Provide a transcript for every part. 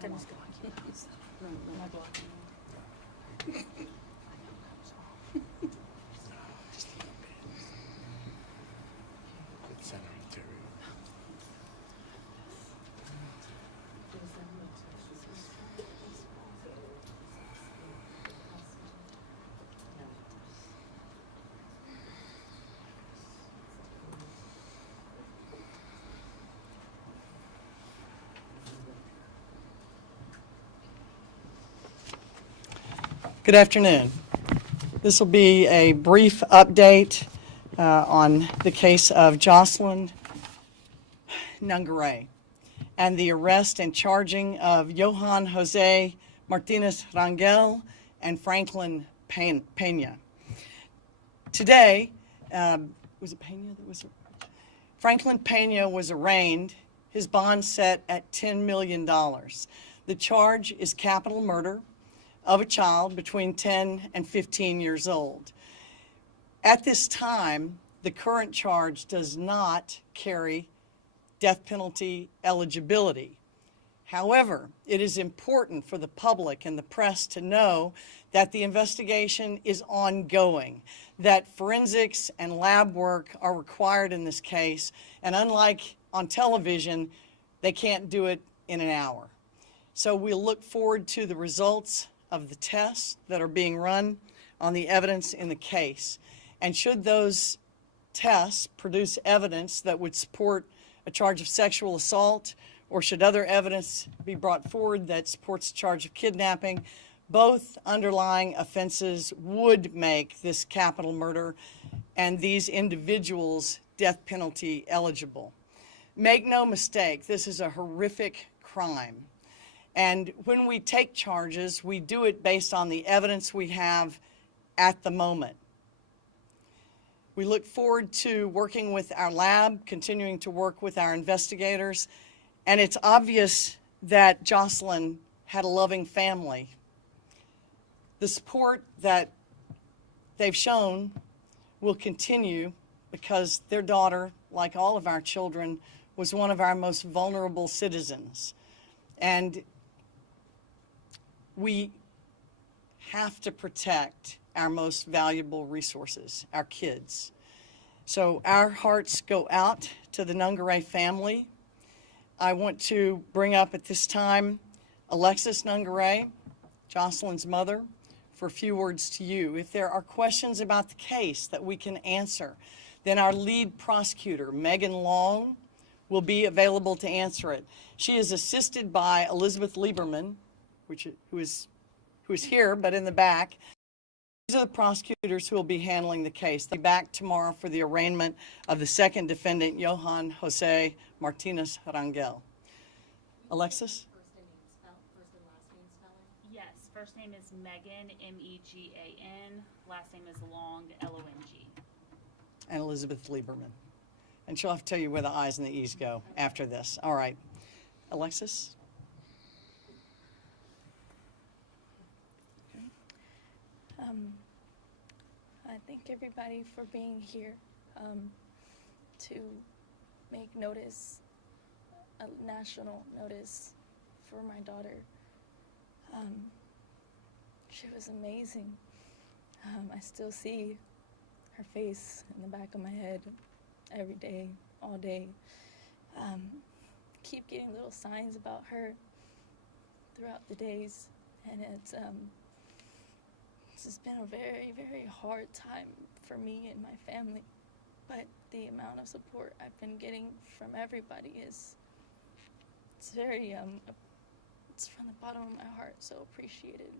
blocked him. Am I blocking him? Just a little bit. Good center material. Good afternoon. This will be a brief update on the case of Jocelyn Nungaray and the arrest and charging of Johan Jose Martinez Rangel and Franklin Pena. Today, was it Pena that was? Franklin Pena was arraigned, his bond set at $10 million. The charge is capital murder of a child between 10 and 15 years old. At this time, the current charge does not carry death penalty eligibility. However, it is important for the public and the press to know that the investigation is ongoing, that forensics and lab work are required in this case, and unlike on television, they can't do it in an hour. So we'll look forward to the results of the tests that are being run on the evidence in the case. And should those tests produce evidence that would support a charge of sexual assault, or should other evidence be brought forward that supports a charge of kidnapping, both underlying offenses would make this capital murder and these individuals death penalty eligible. Make no mistake, this is a horrific crime. And when we take charges, we do it based on the evidence we have at the moment. We look forward to working with our lab, continuing to work with our investigators, and it's obvious that Jocelyn had a loving family. The support that they've shown will continue because their daughter, like all of our children, was one of our most vulnerable citizens. And we have to protect our most valuable resources, our kids. So our hearts go out to the Nungaray family. I want to bring up at this time Alexis Nungaray, Jocelyn's mother, for a few words to you. If there are questions about the case that we can answer, then our lead prosecutor, Megan Long, will be available to answer it. She is assisted by Elizabeth Lieberman, who is here, but in the back. These are the prosecutors who will be handling the case. They'll be back tomorrow for the arraignment of the second defendant, Johan Jose Martinez Rangel. Alexis? First and last name spelling? Yes, first name is Megan, M-E-G-A-N. Last name is Long, L-O-N-G. And Elizabeth Lieberman. And she'll have to tell you where the I's and the E's go after this. All right. Alexis? I thank everybody for being here to make notice, a national notice for my daughter. She was amazing. I still see her face in the back of my head every day, all day. Keep getting little signs about her throughout the days, and it's just been a very, very hard time for me and my family. But the amount of support I've been getting from everybody it's very, it's from the bottom of my heart, so appreciated.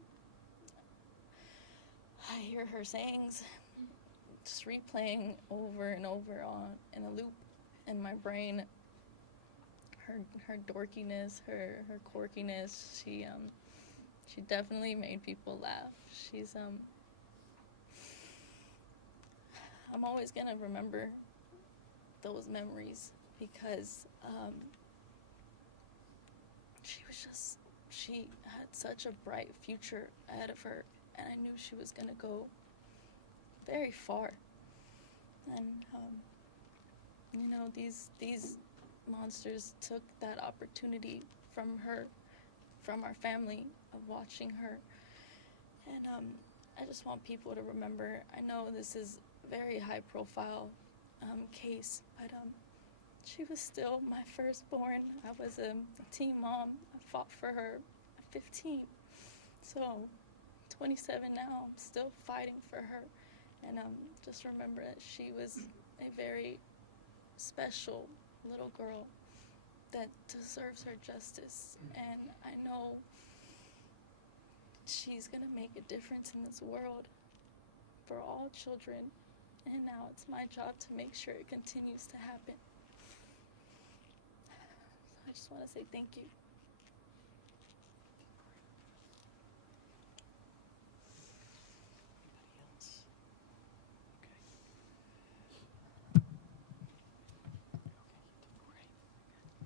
I hear her sayings just replaying over and over on in a loop in my brain. Her dorkiness, her quirkiness, she definitely made people laugh. I'm always gonna remember those memories because she had such a bright future ahead of her, and I knew she was gonna go very far. And you know, these monsters took that opportunity from her from our family of watching her. And I just want people to remember, I know this is a very high profile case, but she was still my firstborn. I was a teen mom. I fought for her at 15. So 27 now, I'm still fighting for her. And just remember that she was a very special little girl that deserves her justice. And I know she's gonna make a difference in this world for all children. And now it's my job to make sure it continues to happen. So I just want to say thank you.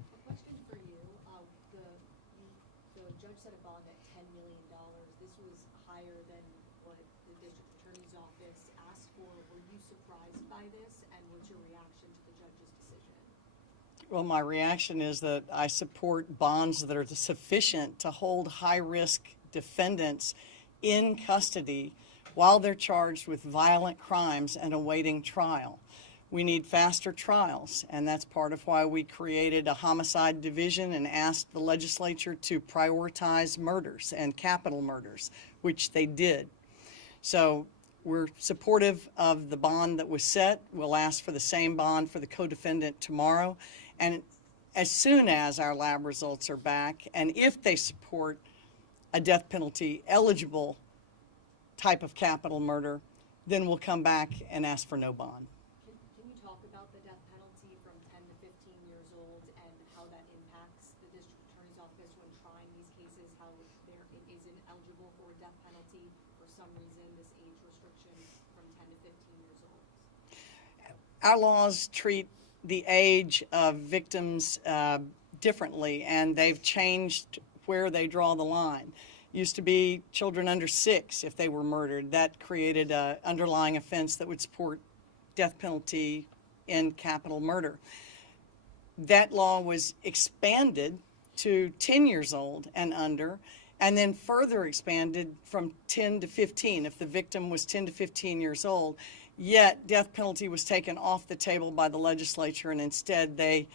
A question for you. The judge set a bond at $10 million. This was higher than what the district attorney's office asked for. Were you surprised by this, and what's your reaction to the judge's decision? Well, my reaction is that I support bonds that are sufficient to hold high-risk defendants in custody while they're charged with violent crimes and awaiting trial. We need faster trials, and that's part of why we created a homicide division and asked the legislature to prioritize murders and capital murders, which they did. So we're supportive of the bond that was set. We'll ask for the same bond for the co-defendant tomorrow. And as soon as our lab results are back, and if they support a death penalty eligible type of capital murder, then we'll come back and ask for no bond. Can you talk about the death penalty from 10 to 15 years old and how that impacts the district attorney's office when trying these cases, how it isn't eligible for a death penalty for some reason, this age restriction from 10 to 15 years old? Our laws treat the age of victims differently, and they've changed where they draw the line. Used to be children under 6 if they were murdered. That created an underlying offense that would support death penalty in capital murder. That law was expanded to 10 years old and under, and then further expanded from 10 to 15 if the victim was 10 to 15 years old. Yet death penalty was taken off the table by the legislature, and instead they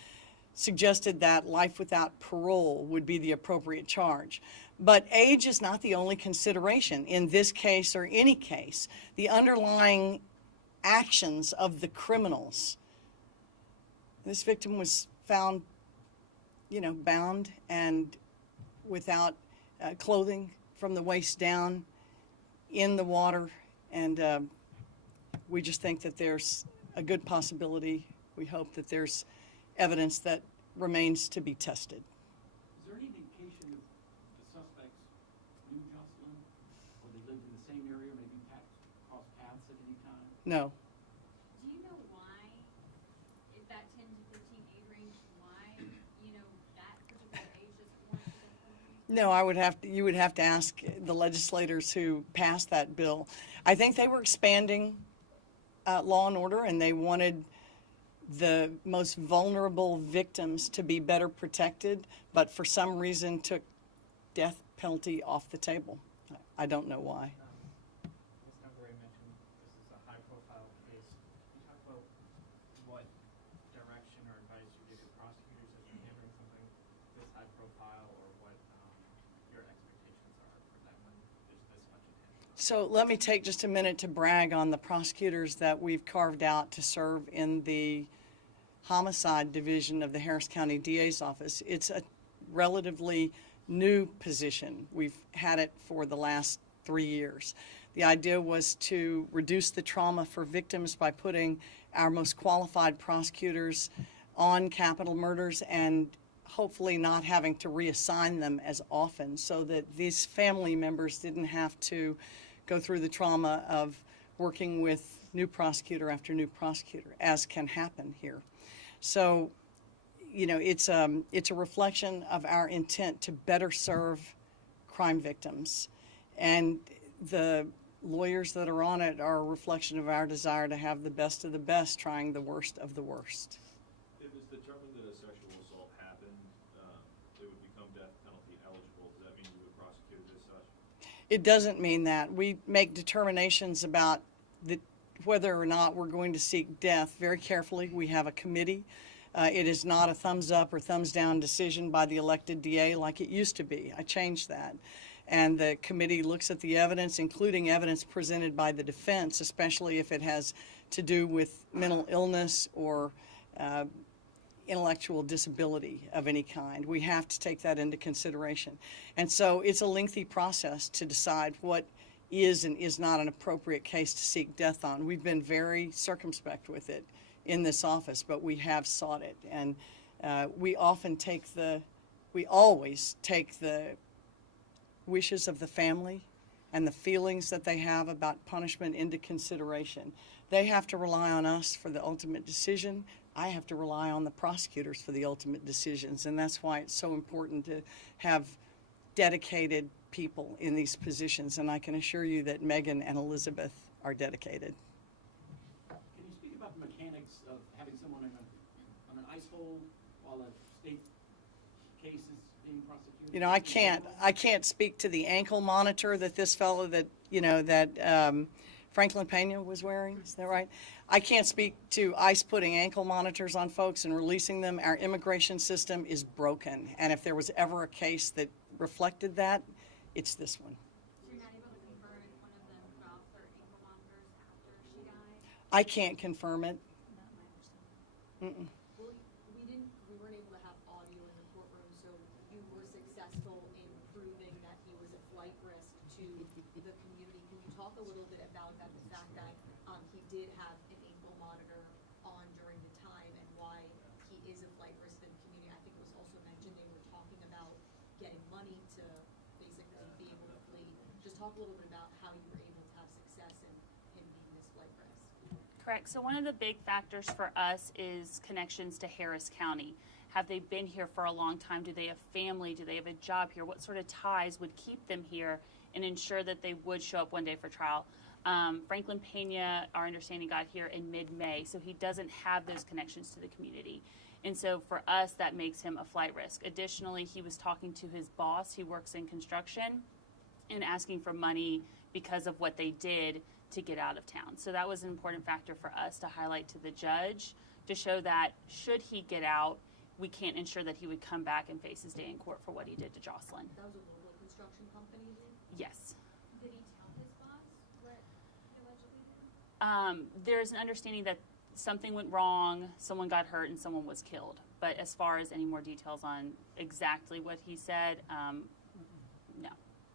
suggested that life without parole would be the appropriate charge. But age is not the only consideration in this case or any case. The underlying actions of the criminals. This victim was found, bound and without clothing from the waist down in the water, and we just think that there's a good possibility. We hope that there's evidence that remains to be tested. Is there any indication if the suspects knew Jocelyn, or they lived in the same area, maybe crossed paths at any time? No. Do you know why, if that 10 to 15 age range, why, that particular age is warranted? No, you would have to ask the legislators who passed that bill. I think they were expanding law and order, and they wanted the most vulnerable victims to be better protected, but for some reason took death penalty off the table. I don't know why. Ms. Nungaray mentioned this is a high-profile case. Can you talk about what direction or advice you give to prosecutors as you're handling something this high-profile, or what your expectations are for them when there's this much attention? So let me take just a minute to brag on the prosecutors that we've carved out to serve in the Homicide Division of the Harris County DA's office. It's a relatively new position. We've had it for the last 3 years. The idea was to reduce the trauma for victims by putting our most qualified prosecutors on capital murders and hopefully not having to reassign them as often, so that these family members didn't have to go through the trauma of working with new prosecutor after new prosecutor, as can happen here. So, it's a reflection of our intent to better serve crime victims. And the lawyers that are on it are a reflection of our desire to have the best of the best, trying the worst of the worst. If it's determined that a sexual assault happened, it would become death penalty eligible. Does that mean It doesn't mean that. We make determinations about whether or not we're going to seek death very carefully. We have a committee. It is not a thumbs up or thumbs down decision by the elected DA like it used to be. I changed that. And the committee looks at the evidence, including evidence presented by the defense, especially if it has to do with mental illness or intellectual disability of any kind. We have to take that into consideration. And so it's a lengthy process to decide what is and is not an appropriate case to seek death on. We've been very circumspect with it in this office, but we have sought it. And we always take the wishes of the family and the feelings that they have about punishment into consideration. They have to rely on us for the ultimate decision. I have to rely on the prosecutors for the ultimate decisions, and that's why it's so important to have dedicated people in these positions, and I can assure you that Megan and Elizabeth are dedicated. Can you speak about the mechanics of having someone on an ice hole while a state case is being prosecuted? You know, I can't speak to the ankle monitor that this fellow that Franklin Pena was wearing. Is that right? I can't speak to ICE putting ankle monitors on folks and releasing them. Our immigration system is broken, and if there was ever a case that reflected that, it's this one. So you're not able to confirm if one of them put off their ankle monitors after she died? I can't confirm it. Not my understanding. Well, we weren't able to have audio in the courtroom, so you were successful in proving that he was a flight risk to the community. Can you talk a little bit about that, the fact that he did have an ankle monitor on during the time and why he is a flight risk to the community? I think it was also mentioned they were talking about getting money to basically be able to flee. Just talk a little bit about how you were able to have success in him being this flight risk. Correct. So one of the big factors for us is connections to Harris County. Have they been here for a long time? Do they have family? Do they have a job here? What sort of ties would keep them here and ensure that they would show up one day for trial? Franklin Pena, our understanding, got here in mid-May, so he doesn't have those connections to the community. And so for us, that makes him a flight risk. Additionally, he was talking to his boss, he works in construction, and asking for money because of what they did to get out of town. So that was an important factor for us to highlight to the judge to show that should he get out, we can't ensure that he would come back and face his day in court for what he did to Jocelyn. That was a local construction company? Yes. Did he tell his boss what he allegedly did? There's an understanding that something went wrong, someone got hurt, and someone was killed. But as far as any more details on exactly what he said, no.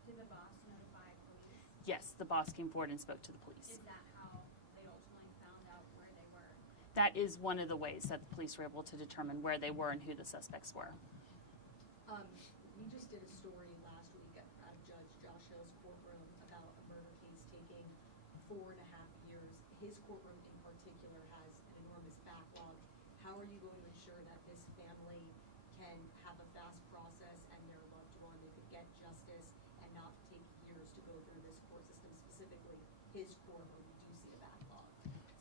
Did the boss notify police? Yes, the boss came forward and spoke to the police. Is that how they ultimately found out where they were? That is one of the ways that the police were able to determine where they were and who the suspects were. We just did a story last week at Judge Josh Hill's courtroom about a murder case taking 4.5 years. His courtroom in particular has an enormous backlog. How are you going to ensure that this family can have a fast process and their loved one, they could get justice and not take years to go through this court system, specifically his courtroom? We do see a backlog.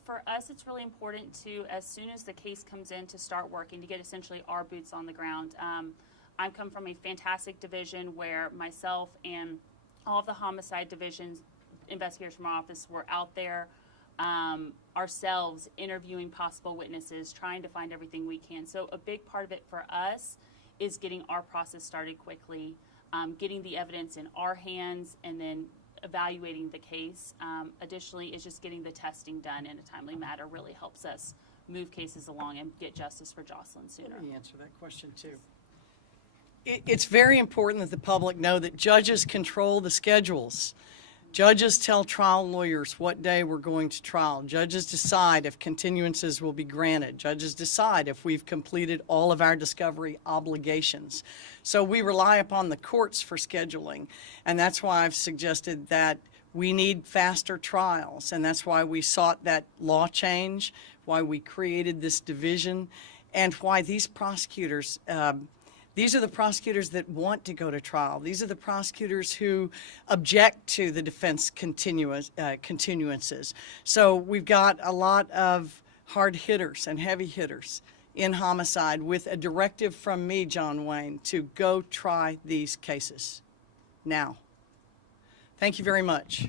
For us, it's really important to, as soon as the case comes in, to start working, to get essentially our boots on the ground. I come from a fantastic division where myself and all of the homicide divisions, investigators from our office, were out there ourselves interviewing possible witnesses, trying to find everything we can. So a big part of it for us is getting our process started quickly, getting the evidence in our hands, and then evaluating the case. Additionally, is just getting the testing done in a timely manner really helps us move cases along and get justice for Jocelyn sooner. Let me answer that question too. It's very important that the public know that judges control the schedules. Judges tell trial lawyers what day we're going to trial. Judges decide if continuances will be granted. Judges decide if we've completed all of our discovery obligations. So we rely upon the courts for scheduling, and that's why I've suggested that we need faster trials, and that's why we sought that law change, why we created this division, and why these prosecutors these are the prosecutors that want to go to trial. These are the prosecutors who object to the defense continuances. So we've got a lot of hard hitters and heavy hitters in homicide with a directive from me, John Wayne, to go try these cases now. Thank you very much.